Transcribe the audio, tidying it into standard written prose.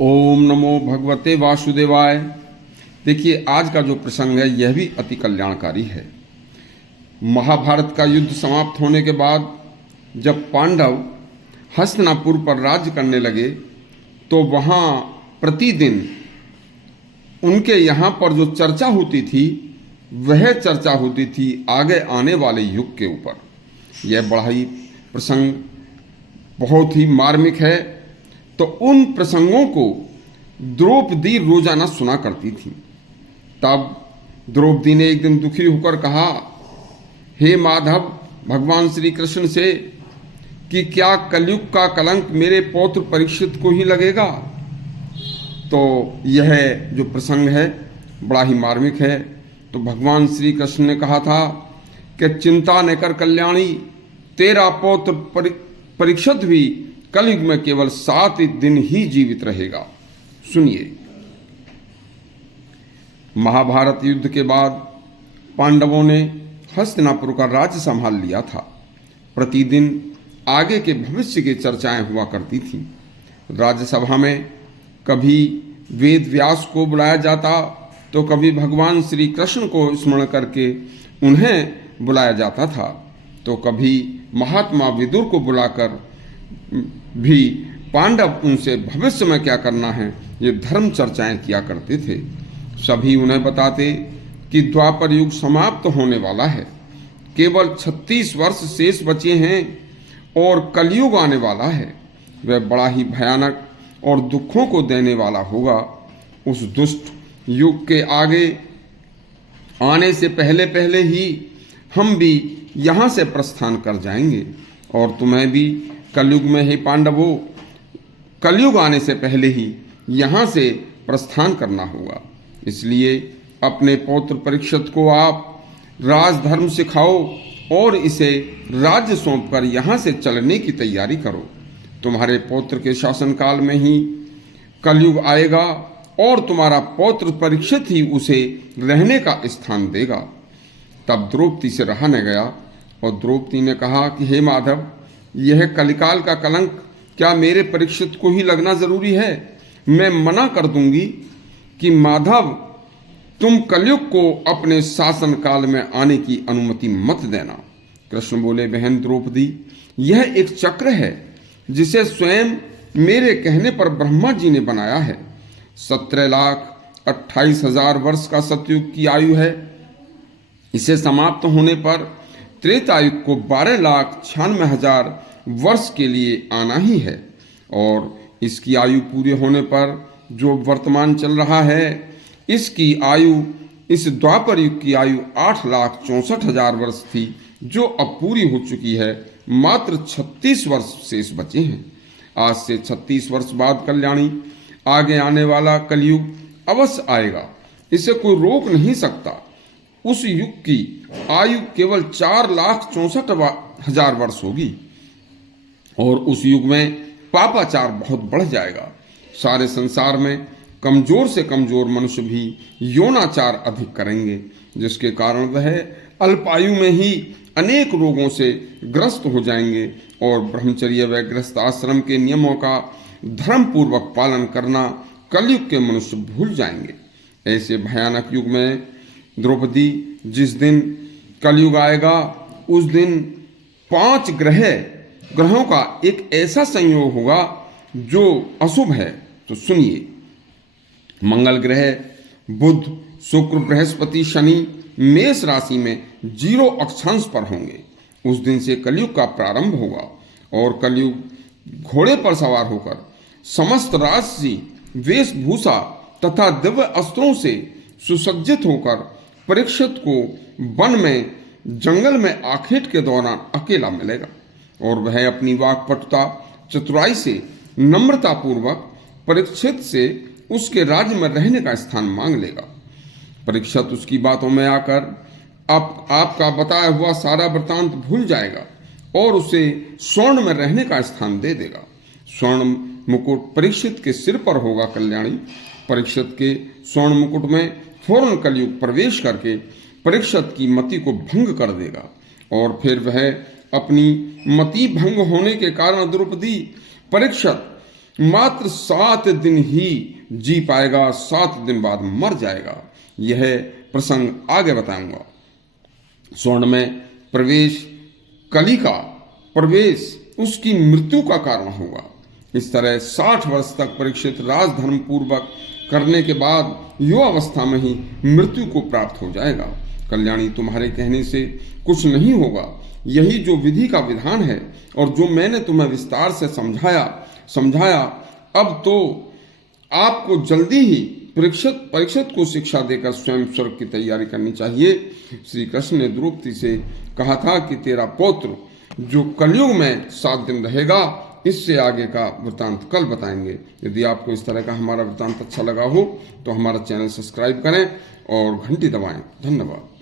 ओम नमो भगवते वासुदेवाय। देखिए, आज का जो प्रसंग है यह भी अति कल्याणकारी है। महाभारत का युद्ध समाप्त होने के बाद जब पांडव हस्तिनापुर पर राज्य करने लगे तो वहाँ प्रतिदिन उनके यहाँ पर जो चर्चा होती थी वह चर्चा होती थी आगे आने वाले युग के ऊपर। यह बड़ा ही प्रसंग बहुत ही मार्मिक है। तो उन प्रसंगों को द्रौपदी रोजाना सुना करती थी। तब द्रौपदी ने एक दिन दुखी होकर कहा, हे माधव, भगवान श्री कृष्ण से कि क्या कलयुग का कलंक मेरे पौत्र परीक्षित को ही लगेगा। तो यह जो प्रसंग है बड़ा ही मार्मिक है। तो भगवान श्री कृष्ण ने कहा था कि चिंता न कर कल्याणी, तेरा पौत्र परीक्षित भी कलयुग में केवल 7 दिन ही जीवित रहेगा। सुनिए, महाभारत युद्ध के बाद पांडवों ने हस्तिनापुर का राज्य संभाल लिया था। प्रतिदिन आगे के भविष्य की चर्चाएं हुआ करती थीं। राज्यसभा में कभी वेद व्यास को बुलाया जाता तो कभी भगवान श्री कृष्ण को स्मरण करके उन्हें बुलाया जाता था, तो कभी महात्मा विदुर को बुलाकर भी पांडव उनसे भविष्य में क्या करना है ये धर्म चर्चाएं किया करते थे। सभी उन्हें बताते कि द्वापर युग समाप्त होने वाला है, केवल 36 वर्ष शेष बचे हैं और कलयुग आने वाला है। वह बड़ा ही भयानक और दुखों को देने वाला होगा। उस दुष्ट युग के आगे आने से पहले पहले ही हम भी यहाँ से प्रस्थान कर जाएंगे और तुम्हें भी कलयुग में ही पांडवों, कलयुग आने से पहले ही यहाँ से प्रस्थान करना होगा। इसलिए अपने पौत्र परीक्षित को आप राजधर्म सिखाओ और इसे राज्य सौंपकर यहाँ से चलने की तैयारी करो। तुम्हारे पौत्र के शासनकाल में ही कलयुग आएगा और तुम्हारा पौत्र परीक्षित ही उसे रहने का स्थान देगा। तब द्रौपदी से रहा न गया और द्रौपदी ने कहा कि हे माधव, यह कलिकाल का कलंक क्या मेरे परीक्षित को ही लगना जरूरी है? मैं मना कर दूंगी कि माधव, तुम कलयुग को अपने शासन काल में आने की अनुमति मत देना। कृष्ण बोले, बहन द्रौपदी, यह एक चक्र है जिसे स्वयं मेरे कहने पर ब्रह्मा जी ने बनाया है। 17,28,000 वर्ष का सतयुग की आयु है। इसे समाप्त होने पर त्रेतायुग को 12,96,000 वर्ष के लिए आना ही है और इसकी आयु पूरी होने पर जो वर्तमान चल रहा है, इसकी आयु, इस द्वापर युग की आयु 8,64,000 वर्ष थी, जो अब पूरी हो चुकी है। मात्र 36 वर्ष शेष बचे हैं। आज से 36 वर्ष बाद कल्याणी, आगे आने वाला कलयुग अवश्य आएगा, इसे कोई रोक नहीं सकता। उस युग की आयु केवल 4,64,000 वर्ष होगी और उस युग में पापाचार बहुत बढ़ जाएगा। सारे संसार में कमजोर से कमजोर मनुष्य भी यौनाचार अधिक करेंगे, जिसके कारण वह अल्पायु में ही अनेक रोगों से ग्रस्त हो जाएंगे और ब्रह्मचर्य व गृहस्थ आश्रम के नियमों का धर्म पूर्वक पालन करना कलयुग के मनुष्य भूल जाएंगे। ऐसे भयानक युग में द्रौपदी, जिस दिन कलयुग आएगा उस दिन 5 ग्रहों का एक ऐसा संयोग होगा जो अशुभ है। तो सुनिए, मंगल ग्रह, बुध, शुक्र, बृहस्पति, शनि मेष राशि में 0 अक्षांश पर होंगे। उस दिन से कलयुग का प्रारंभ होगा और कलयुग घोड़े पर सवार होकर समस्त राशि, वेशभूषा तथा दिव्य अस्त्रों से सुसज्जित होकर परीक्षित को वन में, जंगल में आखेट के दौरान अकेला मिलेगा और वह अपनी वाक्पटुता, चतुराई से नम्रता पूर्वक परीक्षित से उसके राज्य में रहने का स्थान मांग लेगा। परीक्षित उसकी बातों में आकर आपका बताया हुआ सारा वृतांत भूल जाएगा और उसे स्वर्ण में रहने का स्थान दे देगा। स्वर्ण मुकुट परीक्षित के सिर पर होगा कल्याणी। परीक्षित के स्वर्ण मुकुट में फौरन कलयुग प्रवेश करके परीक्षित की मति को भंग कर देगा और फिर वह अपनी मति भंग होने के कारण द्रौपदी, परीक्षित मात्र 7 दिन ही जी पाएगा, 7 दिन बाद मर जाएगा। यह प्रसंग आगे बताऊंगा। स्वर्ण में प्रवेश, कली का प्रवेश उसकी मृत्यु का कारण होगा। इस तरह 60 वर्ष तक परीक्षित राजधर्म पूर्वक करने के बाद युवावस्था में ही मृत्यु को प्राप्त हो जाएगा। कल्याणी, तुम्हारे कहने से कुछ नहीं होगा। यही जो विधि का विधान है और जो मैंने तुम्हें विस्तार से समझाया, अब तो आपको जल्दी ही परीक्षित को शिक्षा देकर स्वयं स्वर्ग की तैयारी करनी चाहिए। श्री कृष्ण ने द्रौपदी से कहा था कि तेरा पौत्र जो कलयुग में 7 दिन रहेगा, इससे आगे का वृत्तांत कल बताएंगे। यदि आपको इस तरह का हमारा वृत्तांत अच्छा लगा हो तो हमारा चैनल सब्सक्राइब करें और घंटी दबाएं। धन्यवाद।